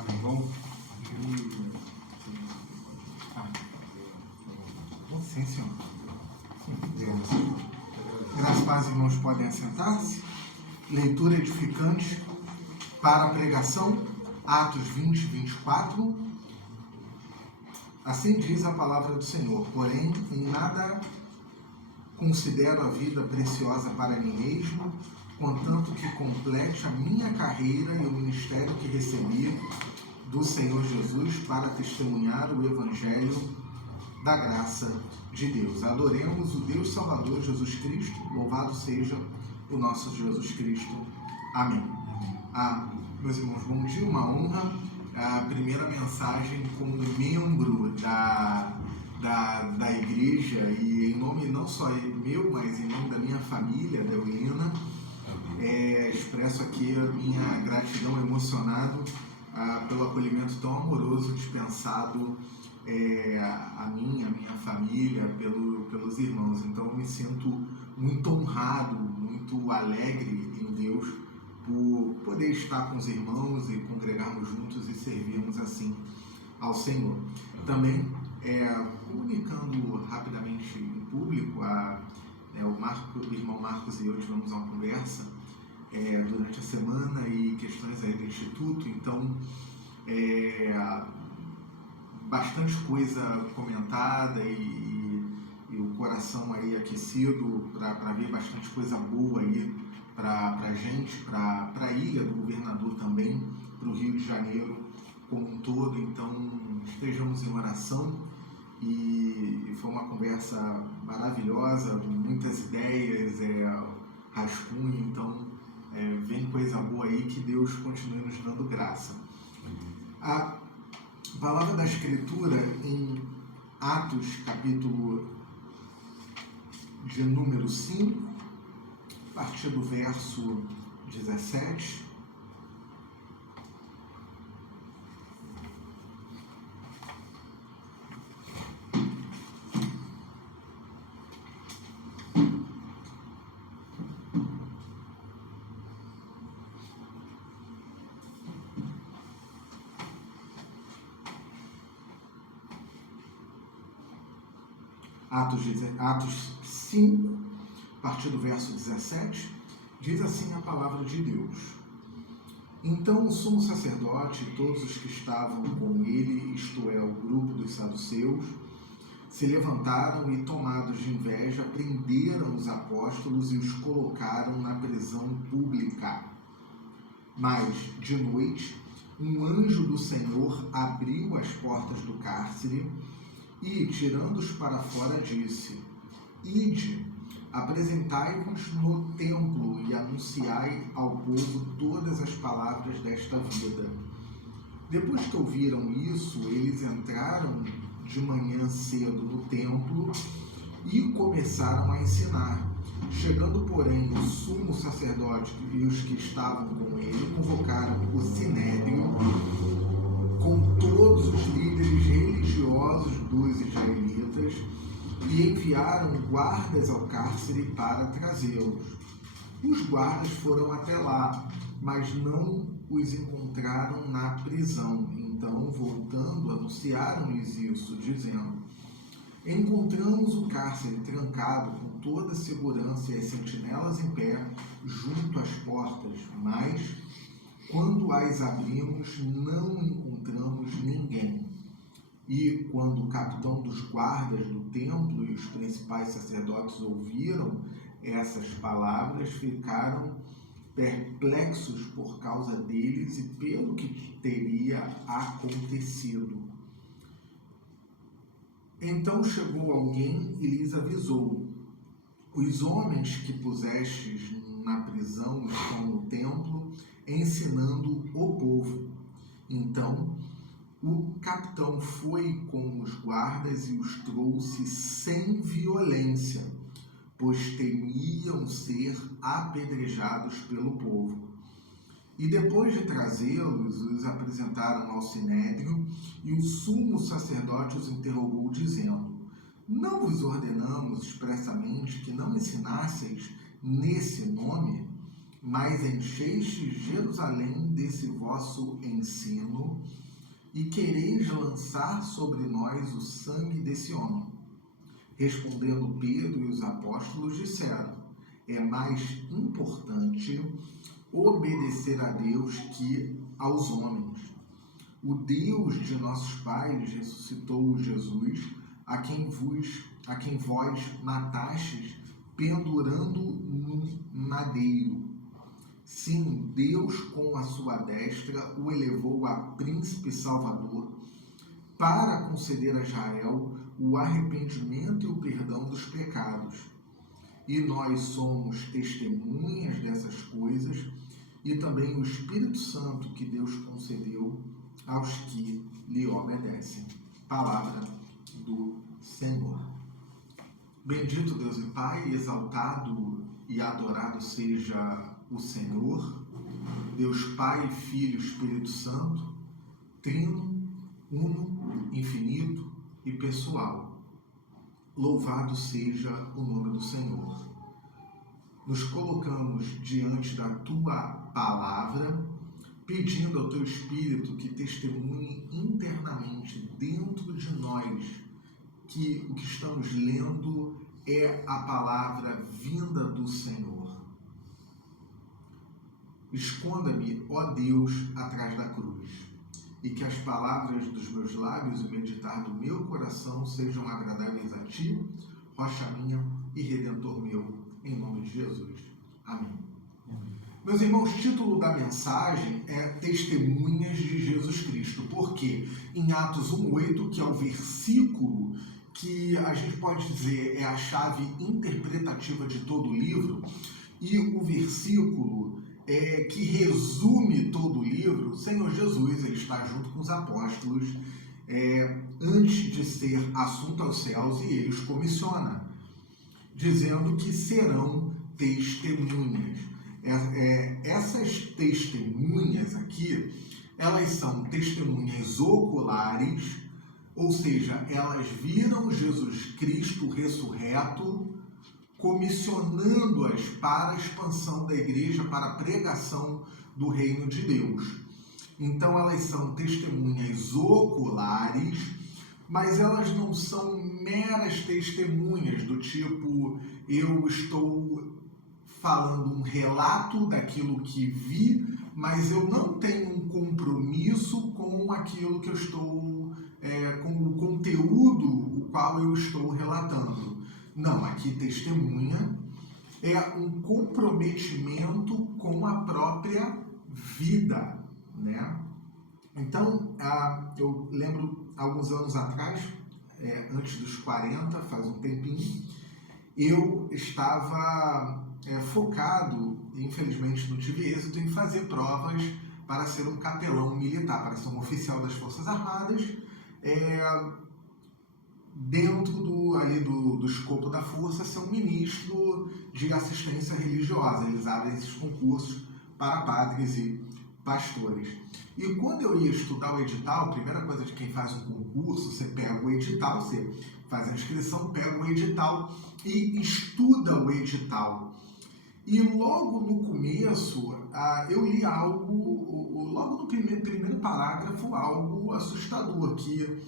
Amém. Vamos. Sim, senhor. Graças a Deus, irmãos, podem assentar-se. Leitura edificante para a pregação, Atos 20, 24. Assim diz a palavra do Senhor: porém, em nada considero a vida preciosa para mim mesmo, contanto que complete a minha carreira e o ministério que recebi do Senhor Jesus para testemunhar o Evangelho da graça de Deus. Adoremos o Deus Salvador Jesus Cristo, louvado seja o nosso Jesus Cristo. Amém. Meus irmãos, bom dia, uma honra. A primeira mensagem como membro da igreja, e em nome não só meu, mas em nome da minha família, da Eulina, expresso aqui a minha gratidão, emocionado pelo acolhimento tão amoroso dispensado a mim, a minha família, pelos irmãos. Então eu me sinto muito honrado, muito alegre em Deus por poder estar com os irmãos e congregarmos juntos e servirmos assim ao Senhor. Também comunicando rapidamente em público, o irmão Marcos e eu tivemos uma conversa durante a semana e questões aí do Instituto, então bastante coisa comentada e o coração aí aquecido para ver bastante coisa boa aí para a gente, para a ilha do governador também, para o Rio de Janeiro como um todo. Então estejamos em oração e foi uma conversa maravilhosa, muitas ideias, rascunho. Então vem coisa boa aí, que Deus continue nos dando graça. A palavra da Escritura em Atos, capítulo de número 5, a partir do verso 17. Atos 5, a partir do verso 17, diz assim a palavra de Deus: então o sumo sacerdote e todos os que estavam com ele, isto é, o grupo dos saduceus, se levantaram e, tomados de inveja, prenderam os apóstolos e os colocaram na prisão pública. Mas, de noite, um anjo do Senhor abriu as portas do cárcere e, tirando-os para fora, disse: ide, apresentai-vos no templo e anunciai ao povo todas as palavras desta vida. Depois que ouviram isso, eles entraram de manhã cedo no templo e começaram a ensinar. Chegando, porém, o sumo sacerdote e os que estavam com ele, convocaram o sinédrio com todos os líderes religiosos dos israelitas e enviaram guardas ao cárcere para trazê-los. Os guardas foram até lá, mas não os encontraram na prisão. Então, voltando, anunciaram-lhes isso, dizendo: encontramos o cárcere trancado com toda a segurança e as sentinelas em pé junto às portas, mas quando as abrimos, não encontramos ninguém. E quando o capitão dos guardas do templo e os principais sacerdotes ouviram essas palavras, ficaram perplexos por causa deles e pelo que teria acontecido. Então chegou alguém e lhes avisou: os homens que pusestes na prisão estão no templo ensinando o povo. Então o capitão foi com os guardas e os trouxe sem violência, pois temiam ser apedrejados pelo povo. E depois de trazê-los, os apresentaram ao sinédrio, e o sumo sacerdote os interrogou, dizendo: não vos ordenamos expressamente que não ensinasseis nesse nome? mas enchestes Jerusalém desse vosso ensino, e quereis lançar sobre nós o sangue desse homem. Respondendo Pedro e os apóstolos disseram: é mais importante obedecer a Deus que aos homens. O Deus de nossos pais ressuscitou Jesus, a quem vós matastes, pendurando num madeiro. Sim, Deus com a sua destra o elevou a príncipe salvador, para conceder a Israel o arrependimento e o perdão dos pecados. E nós somos testemunhas dessas coisas, e também o Espírito Santo que Deus concedeu aos que lhe obedecem. Palavra do Senhor. Bendito Deus e Pai, exaltado e adorado seja o Senhor, Deus Pai, Filho e Espírito Santo, trino, uno, infinito e pessoal. Louvado seja o nome do Senhor. Nos colocamos diante da Tua palavra, pedindo ao Teu Espírito que testemunhe internamente dentro de nós que o que estamos lendo é a palavra vinda do Senhor. Esconda-me, ó Deus, atrás da cruz, e que as palavras dos meus lábios e o meditar do meu coração sejam agradáveis a Ti, rocha minha e redentor meu, em nome de Jesus. Amém. Meus irmãos, o título da mensagem é Testemunhas de Jesus Cristo, porque em Atos 1:8, que é o versículo que a gente pode dizer é a chave interpretativa de todo o livro, e o versículo que resume todo o livro, o Senhor Jesus ele está junto com os apóstolos antes de ser assunto aos céus, e ele os comissiona, dizendo que serão testemunhas. Essas testemunhas aqui, elas são testemunhas oculares, ou seja, elas viram Jesus Cristo ressurreto, comissionando-as para a expansão da igreja, para a pregação do reino de Deus. Então elas são testemunhas oculares, mas elas não são meras testemunhas do tipo, eu estou falando um relato daquilo que vi, mas eu não tenho um compromisso com aquilo que eu estou, com o conteúdo o qual eu estou relatando. Não, aqui testemunha é um comprometimento com a própria vida, né? Então, eu lembro, alguns anos atrás, antes dos 40, faz um tempinho, eu estava focado, infelizmente não tive êxito, em fazer provas para ser um capelão militar, para ser um oficial das Forças Armadas, dentro do escopo da força, ser um ministro de assistência religiosa. Eles abrem esses concursos para padres e pastores. E quando eu ia estudar o edital, a primeira coisa de quem faz um concurso, você pega o edital, você faz a inscrição, pega o edital e estuda o edital. E logo no começo, eu li algo, logo no primeiro parágrafo, algo assustador, que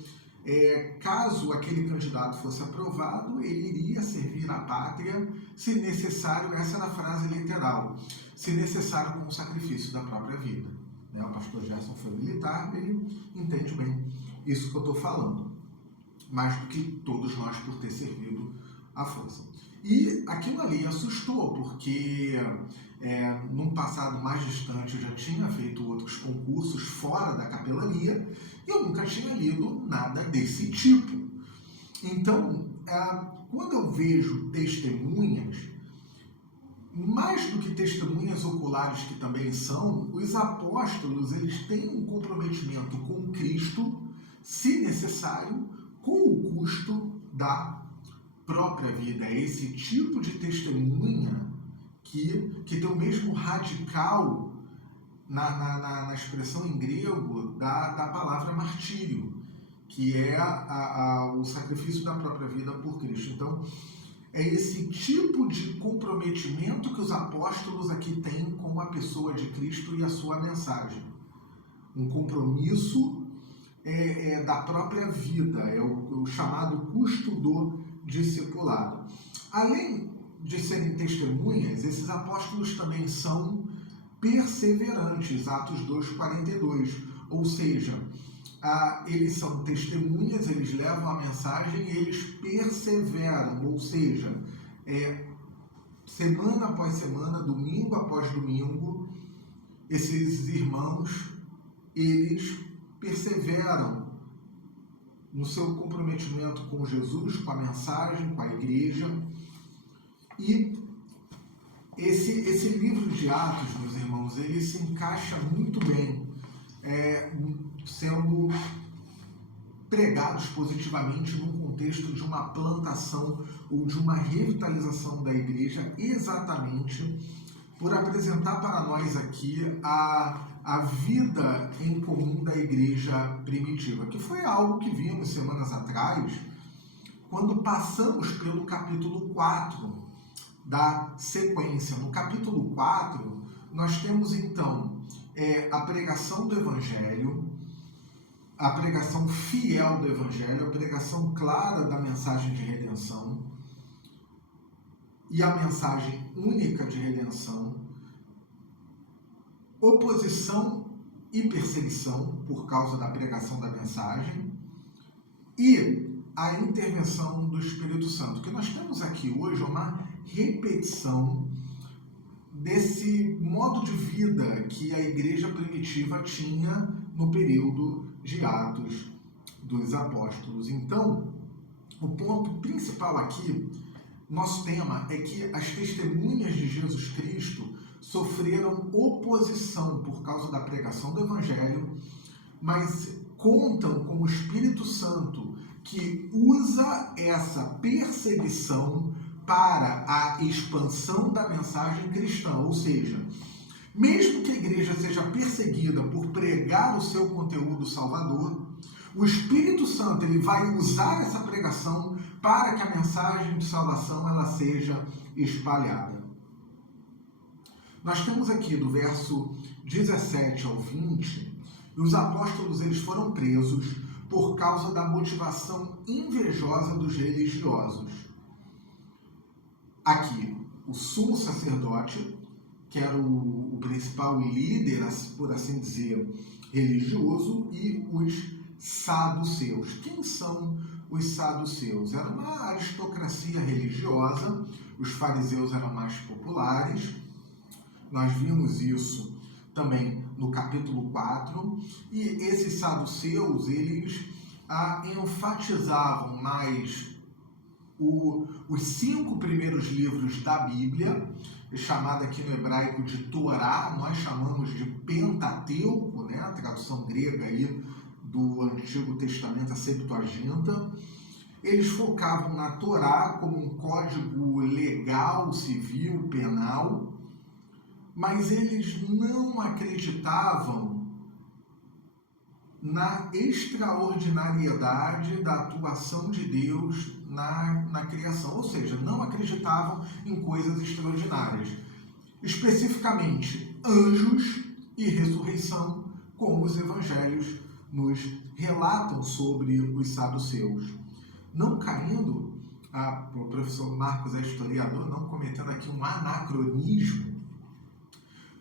caso aquele candidato fosse aprovado, ele iria servir à pátria, se necessário, essa era a frase literal, se necessário com o sacrifício da própria vida. O pastor Gerson foi militar, ele entende bem isso que eu estou falando, mais do que todos nós por ter servido à força. E aquilo ali assustou, porque num passado mais distante eu já tinha feito outros concursos fora da capelania e eu nunca tinha lido nada desse tipo. Então, quando eu vejo testemunhas, mais do que testemunhas oculares que também são, os apóstolos eles têm um comprometimento com Cristo, se necessário, com o custo da própria vida. É esse tipo de testemunha que tem o mesmo radical na expressão em grego da palavra martírio, que é o sacrifício da própria vida por Cristo. Então, é esse tipo de comprometimento que os apóstolos aqui têm com a pessoa de Cristo e a sua mensagem. Um compromisso da própria vida, é o chamado custo do discipulado. Além de serem testemunhas, esses apóstolos também são perseverantes, Atos 2:42, ou seja, eles são testemunhas, eles levam a mensagem e eles perseveram, ou seja, semana após semana, domingo após domingo, esses irmãos, eles perseveram no seu comprometimento com Jesus, com a mensagem, com a igreja. E esse livro de Atos, meus irmãos, ele se encaixa muito bem, sendo pregados positivamente num contexto de uma plantação ou de uma revitalização da igreja, exatamente por apresentar para nós aqui a vida em comum da igreja primitiva, que foi algo que vimos semanas atrás, quando passamos pelo capítulo 4 da sequência. No capítulo 4, nós temos então a pregação do Evangelho, a pregação fiel do Evangelho, a pregação clara da mensagem de redenção e a mensagem única de redenção, oposição e perseguição por causa da pregação da mensagem e a intervenção do Espírito Santo. O que nós temos aqui hoje é uma repetição desse modo de vida que a igreja primitiva tinha no período de Atos dos Apóstolos. Então, o ponto principal aqui, nosso tema, é que as testemunhas de Jesus Cristo sofreram oposição por causa da pregação do Evangelho, mas contam com o Espírito Santo, que usa essa perseguição para a expansão da mensagem cristã. Ou seja, mesmo que a igreja seja perseguida por pregar o seu conteúdo salvador, o Espírito Santo ele vai usar essa pregação para que a mensagem de salvação ela seja espalhada. Nós temos aqui do verso 17 ao 20, os apóstolos eles foram presos por causa da motivação invejosa dos religiosos. Aqui, o sumo sacerdote, que era o principal líder, por assim dizer, religioso, e os saduceus. Quem são os saduceus? Era uma aristocracia religiosa, os fariseus eram mais populares. Nós vimos isso também no capítulo 4, e esses saduceus, eles enfatizavam mais os 5 primeiros livros da Bíblia, chamada aqui no hebraico de Torá, nós chamamos de Pentateuco, né? A tradução grega aí do Antigo Testamento, a Septuaginta. Eles focavam na Torá como um código legal, civil, penal, mas eles não acreditavam na extraordinariedade da atuação de Deus na criação, ou seja, não acreditavam em coisas extraordinárias, especificamente anjos e ressurreição, como os evangelhos nos relatam sobre os saduceus. Não caindo, o professor Marcos é historiador, não cometendo aqui um anacronismo,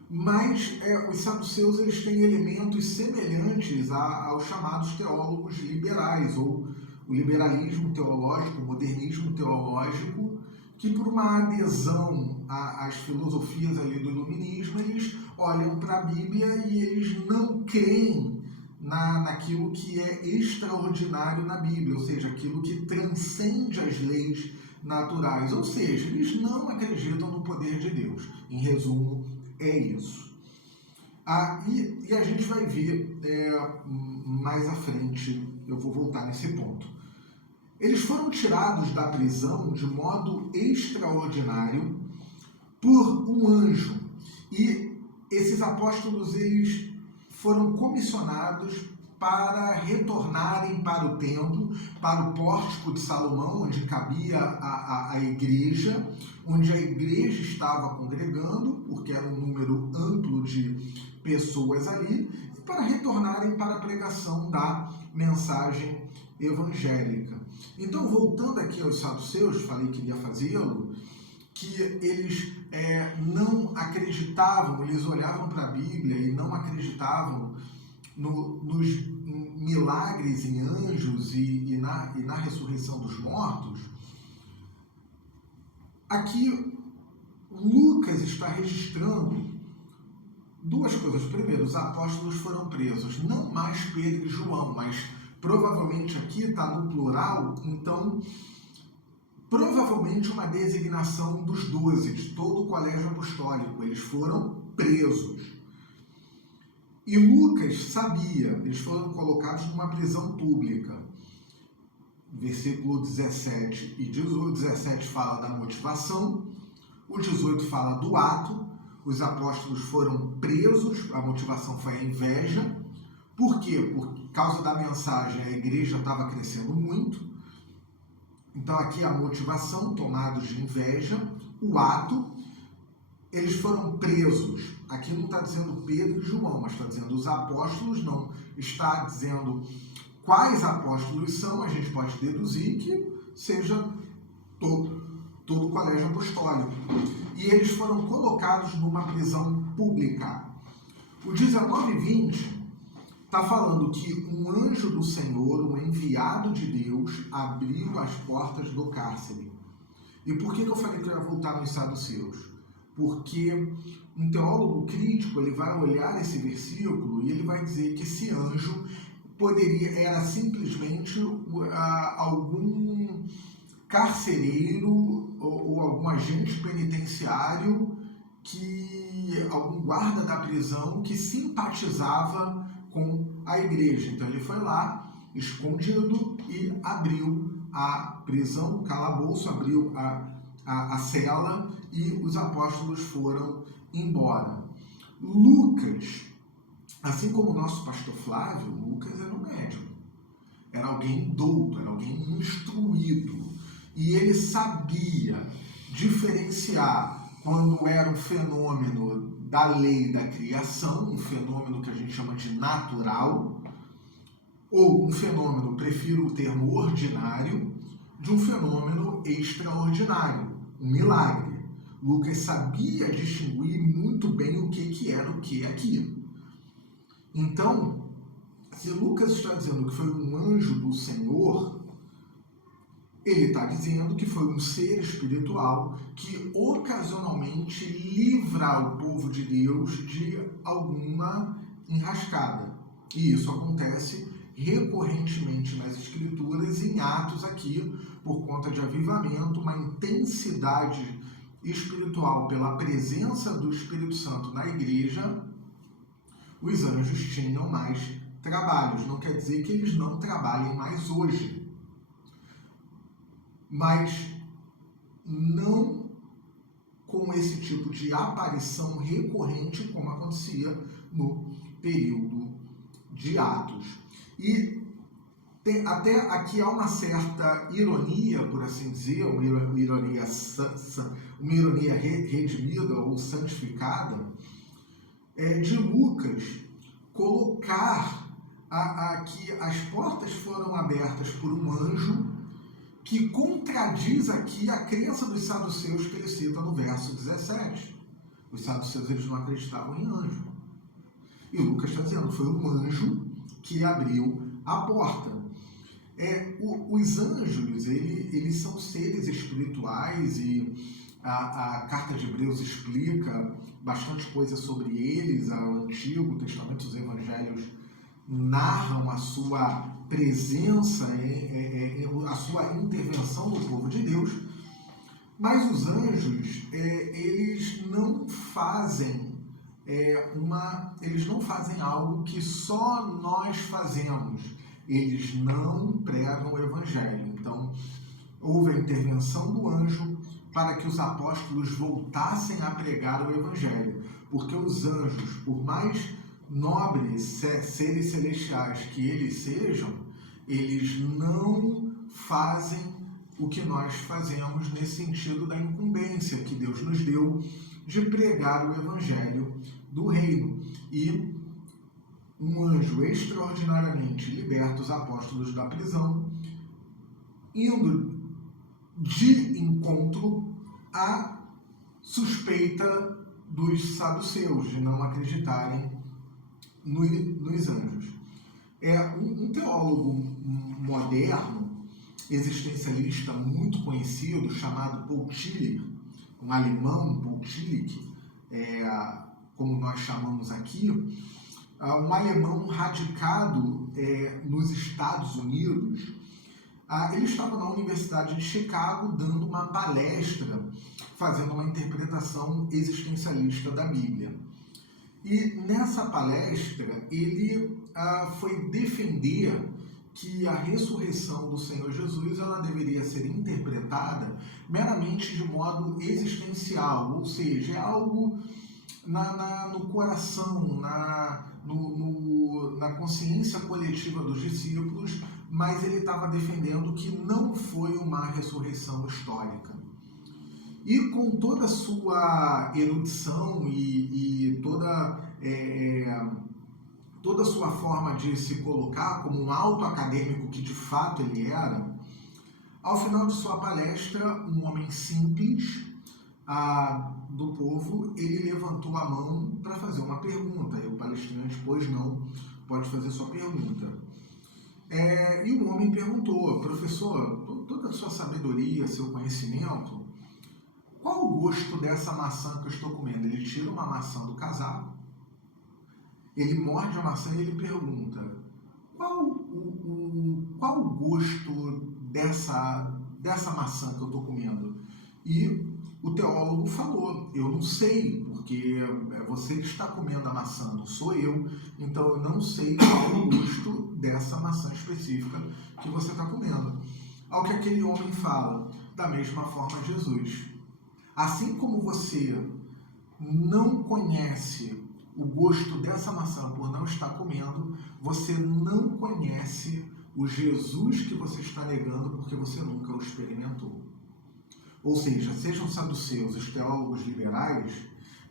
mas os saduceus eles têm elementos semelhantes aos chamados teólogos liberais, ou o liberalismo teológico, o modernismo teológico, que por uma adesão às filosofias ali do iluminismo, eles olham para a Bíblia e eles não creem naquilo que é extraordinário na Bíblia, ou seja, aquilo que transcende as leis naturais, ou seja, eles não acreditam no poder de Deus. Em resumo, é isso. E a gente vai ver mais à frente, eu vou voltar nesse ponto. Eles foram tirados da prisão de modo extraordinário por um anjo. E esses apóstolos eles foram comissionados para retornarem para o templo, para o pórtico de Salomão, onde cabia a igreja, onde a igreja estava congregando, porque era um número amplo de pessoas ali, e para retornarem para a pregação da mensagem evangélica. Então, voltando aqui aos saduceus, falei que iria fazê-lo, que eles não acreditavam, eles olhavam para a Bíblia e não acreditavam nos milagres em anjos e na ressurreição dos mortos. Aqui, Lucas está registrando duas coisas. Primeiro, os apóstolos foram presos, não mais Pedro e João, mas provavelmente aqui está no plural, então provavelmente uma designação dos 12, de todo o colégio apostólico. Eles foram presos. E Lucas sabia, eles foram colocados numa prisão pública. Versículo 17 e 18, 17 fala da motivação, o 18 fala do ato. Os apóstolos foram presos, a motivação foi a inveja. Por quê? Por causa da mensagem, a igreja estava crescendo muito. Então aqui a motivação, tomados de inveja. O ato, eles foram presos. Aqui não está dizendo Pedro e João, mas está dizendo os apóstolos, não está dizendo quais apóstolos são. A gente pode deduzir que seja todo o colégio apostólico. E eles foram colocados numa prisão pública. O 19 e 20 está falando que um anjo do Senhor, um enviado de Deus, abriu as portas do cárcere. E por que eu falei que eu ia voltar nos saduceus? Porque um teólogo crítico ele vai olhar esse versículo e ele vai dizer que esse anjo era simplesmente algum carcereiro ou algum agente penitenciário, algum guarda da prisão que simpatizava com a igreja. Então ele foi lá, escondido, e abriu a prisão, o calabouço, abriu a cela, e os apóstolos foram embora. Lucas, assim como o nosso pastor Flávio, Lucas era um médico. Era alguém douto, era alguém instruído. E ele sabia diferenciar quando era um fenômeno da lei da criação, um fenômeno que a gente chama de natural, ou um fenômeno, prefiro o termo ordinário, de um fenômeno extraordinário, um milagre. Lucas sabia distinguir muito bem o que era o que aqui. Então, se Lucas está dizendo que foi um anjo do Senhor, ele está dizendo que foi um ser espiritual que ocasionalmente livra o povo de Deus de alguma enrascada. E isso acontece recorrentemente nas Escrituras, em Atos aqui, por conta de avivamento, uma intensidade espiritual pela presença do Espírito Santo na igreja. Os anjos tinham mais trabalhos. Não quer dizer que eles não trabalhem mais hoje, mas não com esse tipo de aparição recorrente como acontecia no período de Atos. E até aqui há uma certa ironia, por assim dizer, uma ironia redimida ou santificada, de Lucas colocar que as portas foram abertas por um anjo, que contradiz aqui a crença dos saduceus que ele cita no verso 17. Os saduceus eles não acreditavam em anjo. E Lucas está dizendo, foi um anjo que abriu a porta. Os anjos, eles são seres espirituais, e a carta de Hebreus explica bastante coisa sobre eles. O Antigo Testamento, os evangelhos narram a sua presença, a sua intervenção no povo de Deus, mas os anjos, eles não fazem algo que só nós fazemos. Eles não pregam o evangelho. Então, houve a intervenção do anjo para que os apóstolos voltassem a pregar o evangelho, porque os anjos, por mais nobres seres celestiais que eles sejam, eles não fazem o que nós fazemos nesse sentido da incumbência que Deus nos deu de pregar o evangelho do reino. E um anjo extraordinariamente liberta os apóstolos da prisão, indo de encontro à suspeita dos saduceus de não acreditarem nos anjos. Um teólogo moderno, existencialista muito conhecido, chamado Paul Tillich, um alemão, Paul Tillich, como nós chamamos aqui, um alemão radicado nos Estados Unidos. Ele estava na Universidade de Chicago dando uma palestra, fazendo uma interpretação existencialista da Bíblia. E nessa palestra ele foi defender que a ressurreição do Senhor Jesus ela deveria ser interpretada meramente de modo existencial, ou seja, é algo no coração, na consciência coletiva dos discípulos, mas ele estava defendendo que não foi uma ressurreição histórica. E com toda a sua erudição e toda a sua forma de se colocar como um alto acadêmico que de fato ele era, ao final de sua palestra, um homem simples do povo, ele levantou a mão para fazer uma pergunta. E o palestrante, pois não, pode fazer sua pergunta. E o homem perguntou: professor, toda a sua sabedoria, seu conhecimento, qual o gosto dessa maçã que eu estou comendo? Ele tira uma maçã do casaco, ele morde a maçã e ele pergunta: qual o gosto dessa maçã que eu estou comendo? E o teólogo falou: eu não sei, porque é você que está comendo a maçã, não sou eu, então eu não sei qual é o gosto dessa maçã específica que você está comendo. Ao que aquele homem fala: da mesma forma Jesus. Assim como você não conhece o gosto dessa maçã por não estar comendo, você não conhece o Jesus que você está negando porque você nunca o experimentou. Ou seja, sejam saduceus, os teólogos liberais,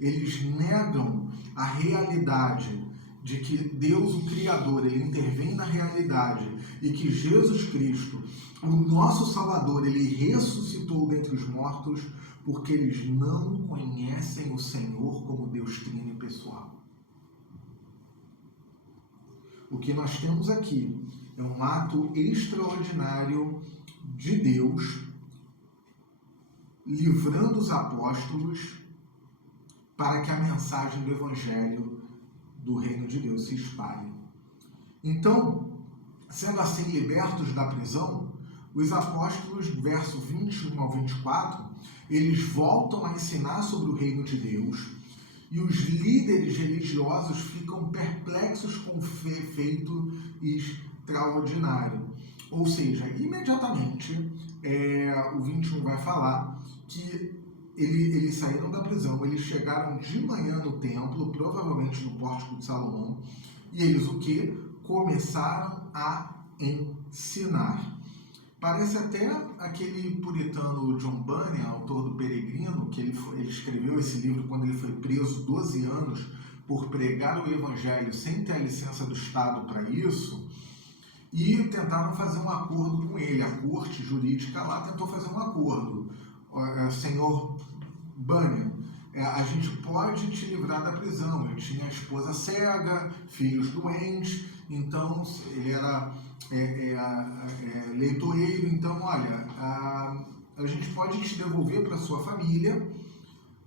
eles negam a realidade de que Deus, o Criador, ele intervém na realidade e que Jesus Cristo, o nosso Salvador, ele ressuscitou dentre os mortos, porque eles não conhecem o Senhor como Deus Trino e pessoal. O que nós temos aqui é um ato extraordinário de Deus livrando os apóstolos para que a mensagem do Evangelho do Reino de Deus se espalhe. Então, sendo assim libertos da prisão, os apóstolos, verso 21 ao 24, eles voltam a ensinar sobre o Reino de Deus e os líderes religiosos ficam perplexos com o feito extraordinário. Ou seja, imediatamente, o 21 vai falar que eles saíram da prisão, eles chegaram de manhã no templo, provavelmente no Pórtico de Salomão, e eles o quê? Começaram a ensinar. Parece até aquele puritano John Bunyan, autor do Peregrino, que ele escreveu esse livro quando ele foi preso 12 anos por pregar o Evangelho sem ter a licença do Estado para isso, e tentaram fazer um acordo com ele. A corte jurídica lá tentou fazer um acordo. Senhor Bunyan, a gente pode te livrar da prisão. Eu tinha a esposa cega, filhos doentes, então ele era leitoeiro, então olha, a gente pode te devolver para sua família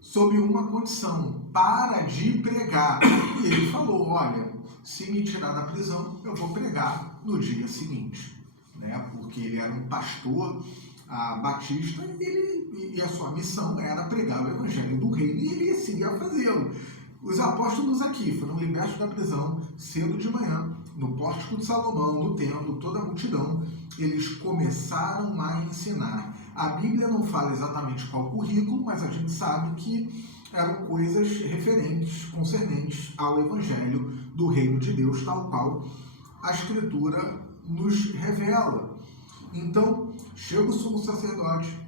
sob uma condição: para de pregar. E ele falou: olha, se me tirar da prisão, eu vou pregar no dia seguinte, né? Porque ele era um pastor batista e a sua missão era pregar o Evangelho do Reino e ele seguia a fazê-lo. Os apóstolos aqui foram libertos da prisão cedo de manhã, no Pórtico de Salomão, no templo, toda a multidão, eles começaram a ensinar. A Bíblia não fala exatamente qual currículo, mas a gente sabe que eram coisas referentes, concernentes ao Evangelho do reino de Deus, tal qual a Escritura nos revela. Então, chega o sumo sacerdote,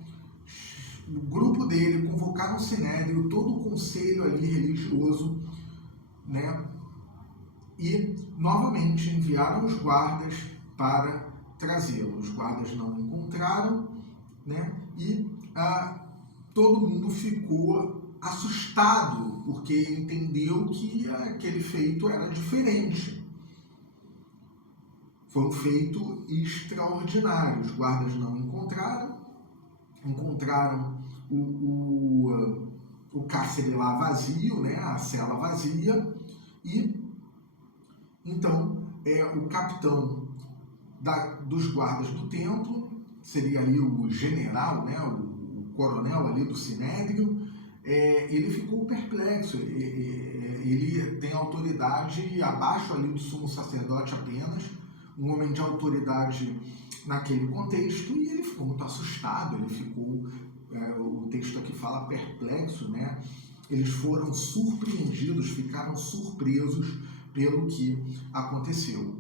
o grupo dele, convocaram o sinédrio, todo o conselho ali religioso, né? E, novamente, enviaram os guardas para trazê-lo. Os guardas não encontraram, né? E todo mundo ficou assustado, porque entendeu que aquele feito era diferente. Foi um feito extraordinário. Os guardas não encontraram o cárcere lá vazio, né? A cela vazia, e então o capitão dos guardas do templo, seria ali o general, né? O coronel ali do sinédrio, ele ficou perplexo. Ele tem autoridade abaixo ali do sumo sacerdote apenas, um homem de autoridade naquele contexto, e ele ficou muito assustado, ele ficou, o texto aqui fala perplexo, né? Eles foram surpreendidos, ficaram surpresos pelo que aconteceu.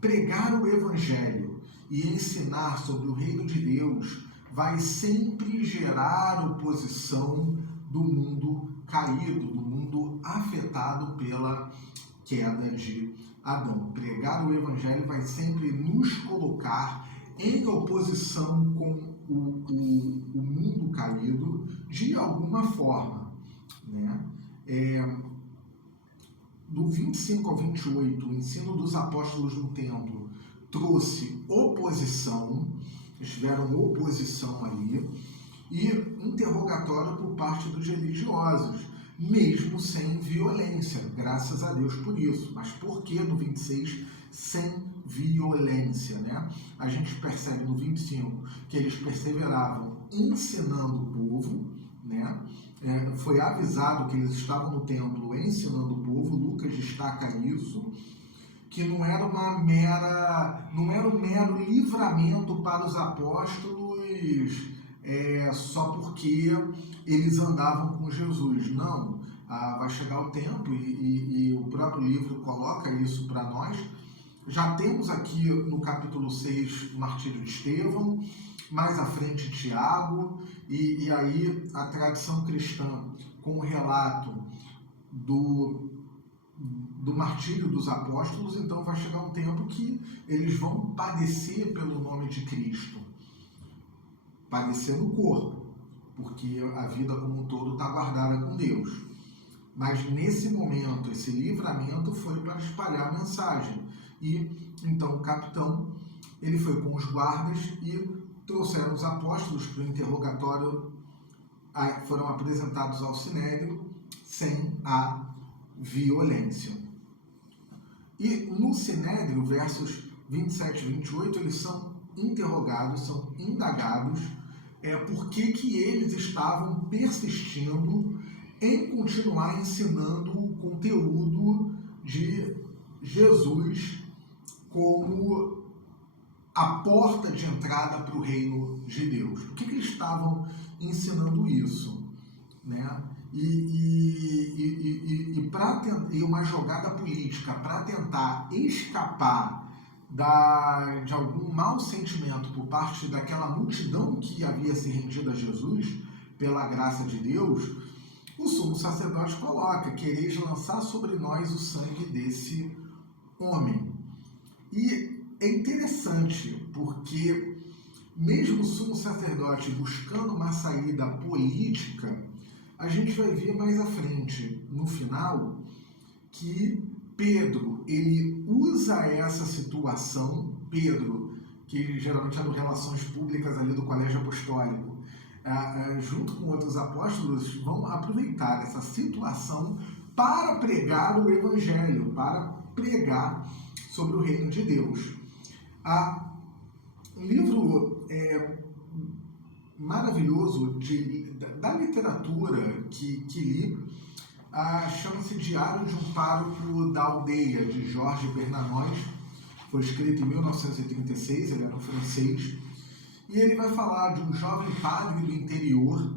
Pregar o Evangelho e ensinar sobre o reino de Deus vai sempre gerar oposição do mundo caído, do mundo afetado pela queda de Adão. Pregar o Evangelho vai sempre nos colocar em oposição com o mundo caído de alguma forma, né? Do 25 ao 28, o ensino dos apóstolos no templo trouxe oposição, eles tiveram oposição ali, e interrogatório por parte dos religiosos, mesmo sem violência, graças a Deus por isso. Mas por que no 26 sem violência, né? A gente percebe no 25 que eles perseveravam ensinando o povo, né? Foi avisado que eles estavam no templo ensinando o povo. Lucas destaca isso, que não era um mero livramento para os apóstolos só porque eles andavam com Jesus. Não, vai chegar o tempo, e o próprio livro coloca isso para nós. Já temos aqui no capítulo 6 o martírio de Estevão, mais à frente Tiago, e aí a tradição cristã com o relato do martírio dos apóstolos. Então vai chegar um tempo que eles vão padecer pelo nome de Cristo, padecer no corpo, porque a vida como um todo está guardada com Deus. Mas nesse momento, esse livramento foi para espalhar a mensagem. E então o capitão, ele foi com os guardas e trouxeram os apóstolos para o interrogatório, foram apresentados ao sinédrio sem a violência. E no sinédrio, versos 27 e 28, eles são interrogados, são indagados, por que eles estavam persistindo em continuar ensinando o conteúdo de Jesus como a porta de entrada para o reino de Deus. Por que eles estavam ensinando isso, né? E uma jogada política para tentar escapar de algum mau sentimento por parte daquela multidão que havia se rendido a Jesus pela graça de Deus. O sumo sacerdote coloca: quereis lançar sobre nós o sangue desse homem. E é interessante, porque mesmo o sumo sacerdote buscando uma saída política, a gente vai ver mais à frente, no final, que Pedro, ele usa essa situação. Pedro, que geralmente é no Relações Públicas ali do Colégio Apostólico, junto com outros apóstolos, vão aproveitar essa situação para pregar o Evangelho, para pregar sobre o reino de Deus. Um livro maravilhoso da literatura que li, chama-se Diário de um Pároco da Aldeia, de Georges Bernanos. Foi escrito em 1936, ele era um francês, e ele vai falar de um jovem padre do interior,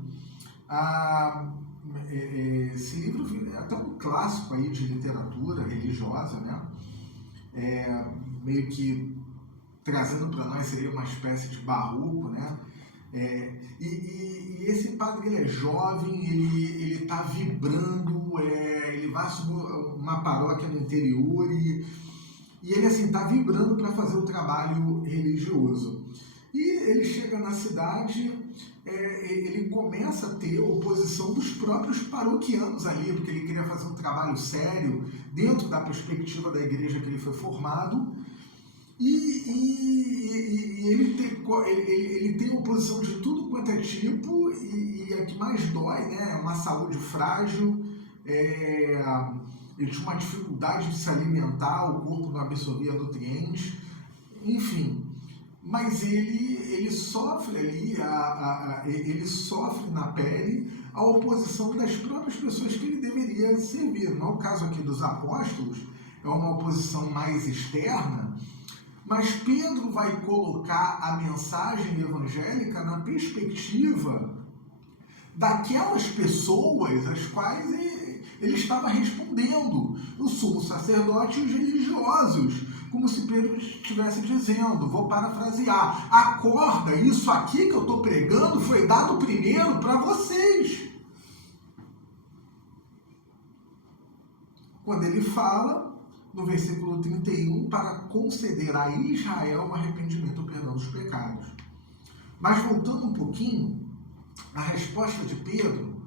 esse livro é até um clássico aí de literatura religiosa, né? Meio que trazendo para nós seria uma espécie de barroco, né? E esse padre, ele é jovem, ele está vibrando, ele vai assumir uma paróquia no interior e ele assim está vibrando para fazer o trabalho religioso. E ele chega na cidade, ele começa a ter oposição dos próprios paroquianos ali, porque ele queria fazer um trabalho sério dentro da perspectiva da igreja que ele foi formado. E ele tem oposição de tudo quanto é tipo, e a que mais dói, né, é uma saúde frágil, ele tinha uma dificuldade de se alimentar, o corpo não absorvia nutrientes, enfim. Mas ele sofre ali, ele sofre na pele a oposição das próprias pessoas que ele deveria servir. No caso aqui dos apóstolos, é uma oposição mais externa, mas Pedro vai colocar a mensagem evangélica na perspectiva daquelas pessoas às quais ele estava respondendo, o sumo sacerdote e os religiosos, como se Pedro estivesse dizendo, vou parafrasear, acorda, isso aqui que eu estou pregando foi dado primeiro para vocês. Quando ele fala, no versículo 31, para conceder a Israel um arrependimento, o perdão dos pecados. Mas voltando um pouquinho, a resposta de Pedro,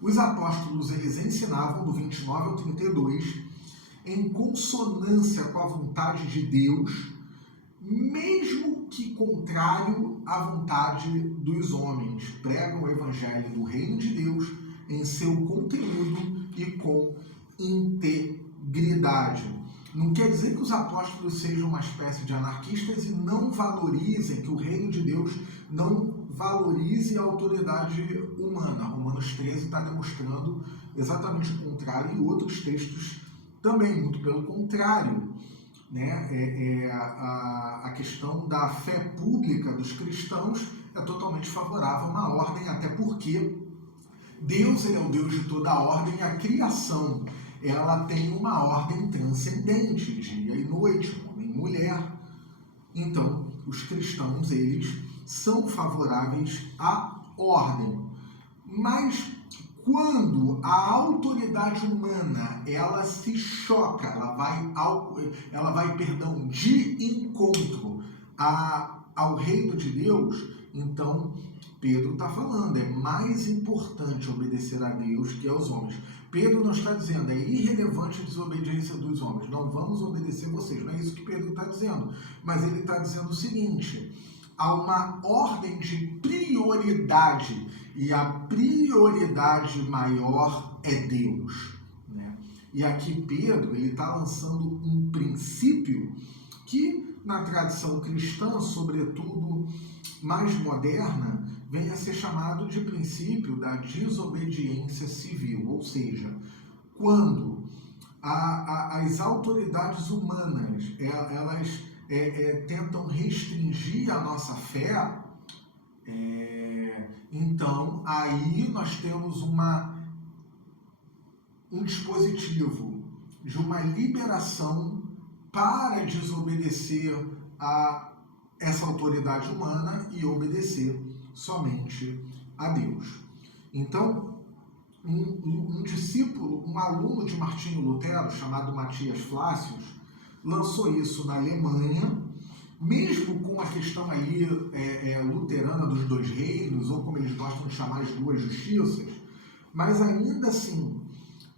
os apóstolos eles ensinavam do 29 ao 32, em consonância com a vontade de Deus, mesmo que contrário à vontade dos homens, pregam o evangelho do reino de Deus em seu conteúdo e com integridade. Não quer dizer que os apóstolos sejam uma espécie de anarquistas e não valorizem, que o reino de Deus não valorize a autoridade humana. Romanos 13 está demonstrando exatamente o contrário, e outros textos também, muito pelo contrário. Né? A questão da fé pública dos cristãos é totalmente favorável a uma ordem, até porque Deus ele é o Deus de toda a ordem, e a criação ela tem uma ordem transcendente, dia e noite, homem e mulher. Então, os cristãos, eles são favoráveis à ordem. Mas quando a autoridade humana, ela se choca, ela vai de encontro ao reino de Deus, então Pedro está falando, é mais importante obedecer a Deus que aos homens. Pedro não está dizendo, é irrelevante a desobediência dos homens, não vamos obedecer vocês, não é isso que Pedro está dizendo, mas ele está dizendo o seguinte, há uma ordem de prioridade, e a prioridade maior é Deus. Né? E aqui Pedro está lançando um princípio que na tradição cristã, sobretudo mais moderna, vem a ser chamado de princípio da desobediência civil, ou seja, quando as autoridades humanas elas tentam restringir a nossa fé, então aí nós temos um dispositivo de uma liberação para desobedecer a essa autoridade humana e obedecer somente a Deus. Então, um discípulo, um aluno de Martinho Lutero, chamado Matias Flácius, lançou isso na Alemanha, mesmo com a questão ali luterana dos dois reinos, ou como eles gostam de chamar as duas justiças, mas ainda assim,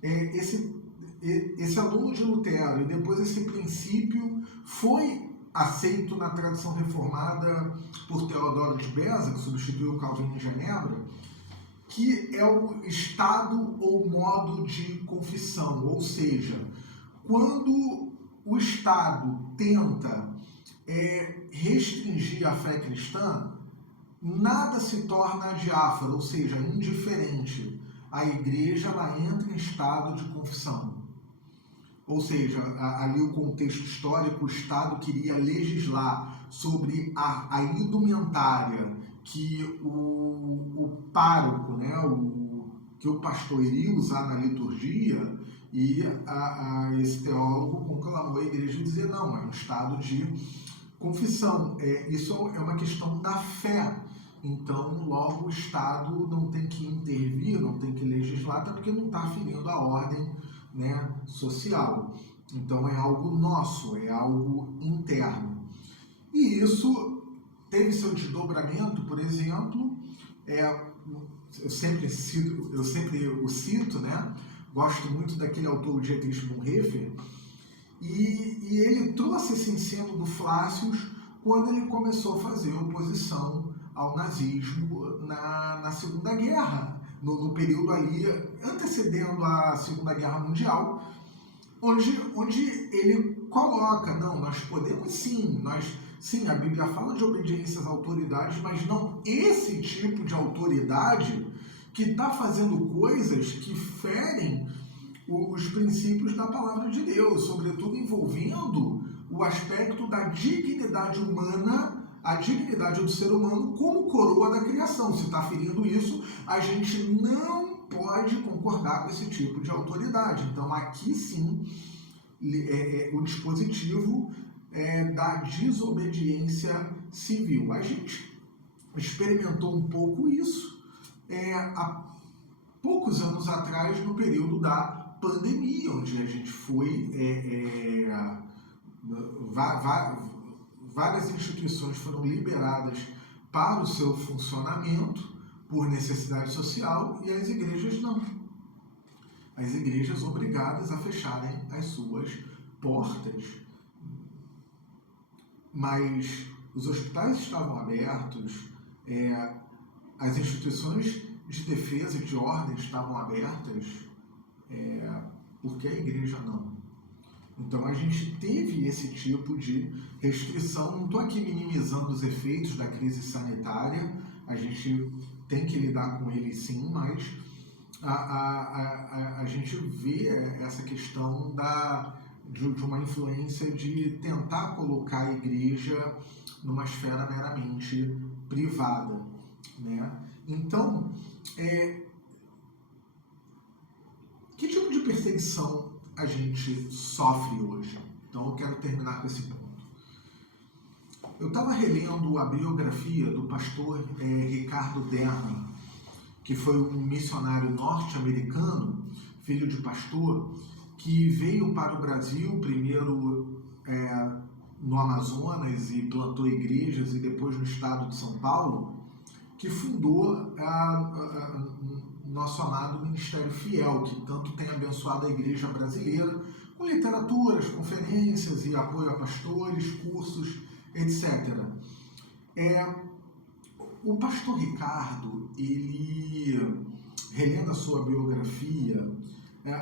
esse aluno de Lutero e depois esse princípio foi aceito na tradição reformada por Teodoro de Beza, que substituiu Calvino em Genebra, que é o estado ou modo de confissão, ou seja, quando o Estado tenta restringir a fé cristã, nada se torna diáfano, ou seja, indiferente. A igreja ela entra em estado de confissão. Ou seja, ali o contexto histórico, o Estado queria legislar sobre a indumentária que o pároco, né, que o pastor iria usar na liturgia, e esse teólogo conclamou a igreja e dizer, não, é um estado de confissão, isso é uma questão da fé. Então, logo, o Estado não tem que intervir, não tem que legislar, até porque não está ferindo a ordem, né, social. Então, é algo nosso, é algo interno. E isso teve seu desdobramento, por exemplo, eu sempre o cito, né? Gosto muito daquele autor Dietrich Bonhoeffer, e ele trouxe esse ensino do Flácius quando ele começou a fazer oposição ao nazismo na Segunda Guerra, no período ali antecedendo a Segunda Guerra Mundial, onde ele coloca, não, nós podemos sim, a Bíblia fala de obediência às autoridades, mas não esse tipo de autoridade que está fazendo coisas que ferem os princípios da palavra de Deus, sobretudo envolvendo o aspecto da dignidade humana, a dignidade do ser humano como coroa da criação. Se está ferindo isso, a gente não pode concordar com esse tipo de autoridade. Então, aqui sim, o dispositivo da desobediência civil. A gente experimentou um pouco isso há poucos anos atrás, no período da pandemia, onde a gente foi várias instituições foram liberadas para o seu funcionamento por necessidade social e as igrejas não. As igrejas obrigadas a fecharem as suas portas. Mas os hospitais estavam abertos, as instituições de defesa e de ordem estavam abertas, porque a igreja não. Então a gente teve esse tipo de restrição. Não estou aqui minimizando os efeitos da crise sanitária, a gente tem que lidar com ele sim, mas a gente vê essa questão de uma influência de tentar colocar a igreja numa esfera meramente privada, né? Então, que tipo de perseguição a gente sofre hoje? Então, eu quero terminar com esse ponto. Eu estava relendo a biografia do pastor Ricardo Derman, que foi um missionário norte-americano, filho de pastor, que veio para o Brasil, primeiro no Amazonas e plantou igrejas, e depois no estado de São Paulo, que fundou nosso amado Ministério Fiel, que tanto tem abençoado a igreja brasileira, com literaturas, conferências e apoio a pastores, cursos, etc. O pastor Ricardo, ele, relendo a sua biografia,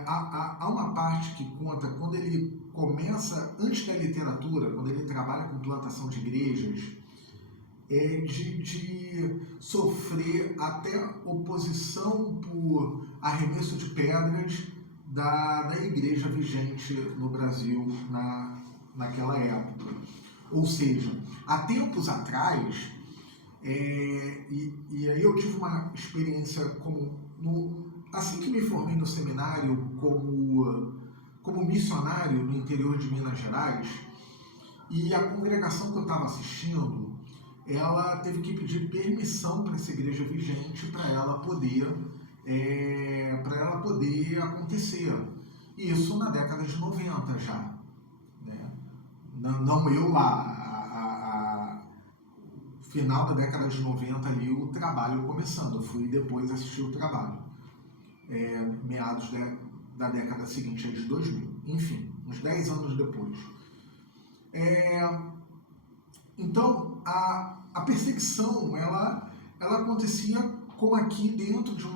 há uma parte que conta, quando ele começa, antes da literatura, quando ele trabalha com plantação de igrejas, de sofrer até oposição por arremesso de pedras da igreja vigente no Brasil naquela época. Ou seja, há tempos atrás, e aí eu tive uma experiência assim que me formei no seminário como missionário no interior de Minas Gerais, e a congregação que eu estava assistindo, ela teve que pedir permissão para essa igreja vigente para ela poder acontecer. Isso na década de 90 já, né? Não eu lá, final da década de 90 ali, o trabalho começando. Eu fui depois assistir o trabalho, meados da década seguinte, de 2000, enfim, uns 10 anos depois. Então, a perseguição, ela acontecia como aqui dentro de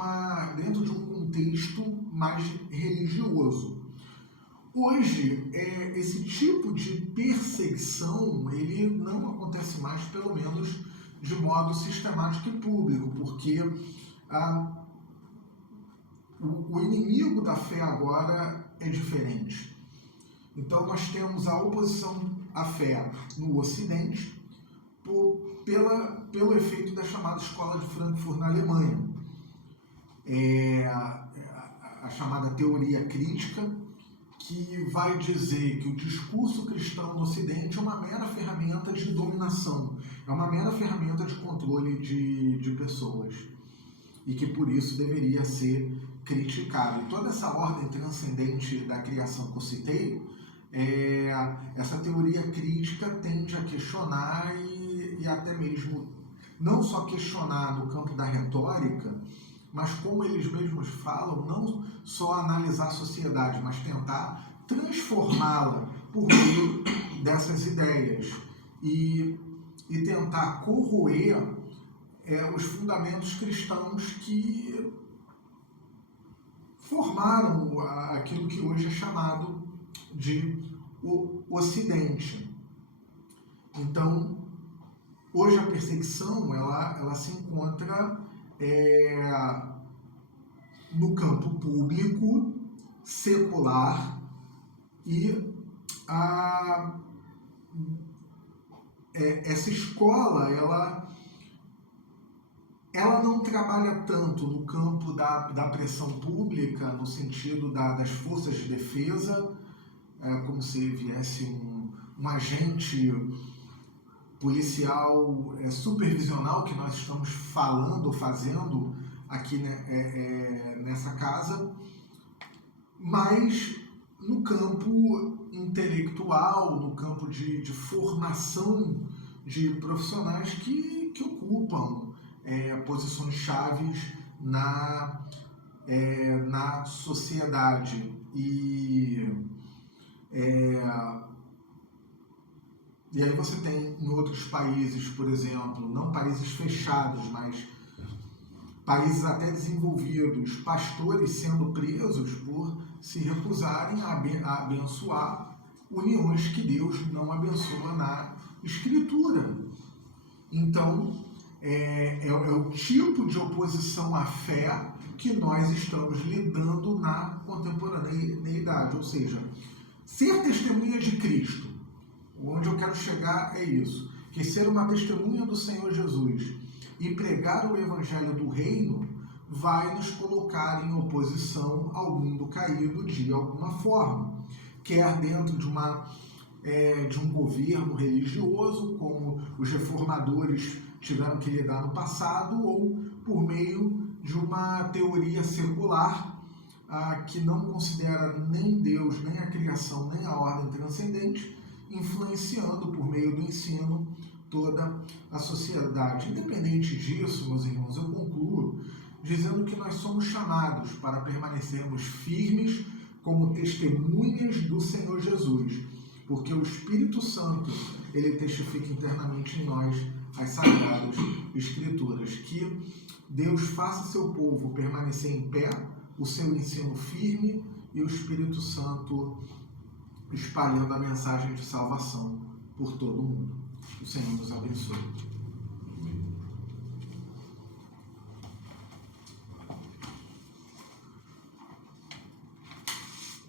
um contexto mais religioso. Hoje, esse tipo de perseguição, ele não acontece mais, pelo menos de modo sistemático e público, porque o inimigo da fé agora é diferente. Então, nós temos a oposição à fé no Ocidente pelo efeito da chamada Escola de Frankfurt na Alemanha. a chamada teoria crítica, que vai dizer que o discurso cristão no Ocidente é uma mera ferramenta de dominação, é uma mera ferramenta de controle de pessoas, e que por isso deveria ser criticado. E toda essa ordem transcendente da criação que eu citei, essa teoria crítica tende a questionar e até mesmo não só questionar no campo da retórica, mas como eles mesmos falam, não só analisar a sociedade, mas tentar transformá-la por meio dessas ideias e tentar corroer os fundamentos cristãos que formaram aquilo que hoje é chamado de o Ocidente. Então, hoje a perseguição ela se encontra no campo público, secular, e essa escola ela não trabalha tanto no campo da pressão pública, no sentido das forças de defesa, como se viesse um agente policial supervisional, que nós estamos falando, fazendo aqui nessa casa, mas no campo intelectual, no campo de formação de profissionais que ocupam posições chaves na sociedade. E aí você tem em outros países, por exemplo, não países fechados, mas países até desenvolvidos, pastores sendo presos por se recusarem a abençoar uniões que Deus não abençoa na Escritura. Então, é o tipo de oposição à fé que nós estamos lidando na contemporaneidade, ou seja, ser testemunha de Cristo. Onde eu quero chegar é isso, que ser uma testemunha do Senhor Jesus e pregar o Evangelho do Reino vai nos colocar em oposição ao mundo caído de alguma forma, quer dentro de um governo religioso, como os reformadores tiveram que lidar no passado, ou por meio de uma teoria secular que não considera nem Deus, nem a criação, nem a ordem transcendente, influenciando por meio do ensino toda a sociedade. Independente disso, meus irmãos, eu concluo dizendo que nós somos chamados para permanecermos firmes como testemunhas do Senhor Jesus, porque o Espírito Santo, ele testifica internamente em nós as Sagradas Escrituras. Que Deus faça seu povo permanecer em pé, o seu ensino firme e o Espírito Santo espalhando a mensagem de salvação por todo o mundo. O Senhor nos abençoe.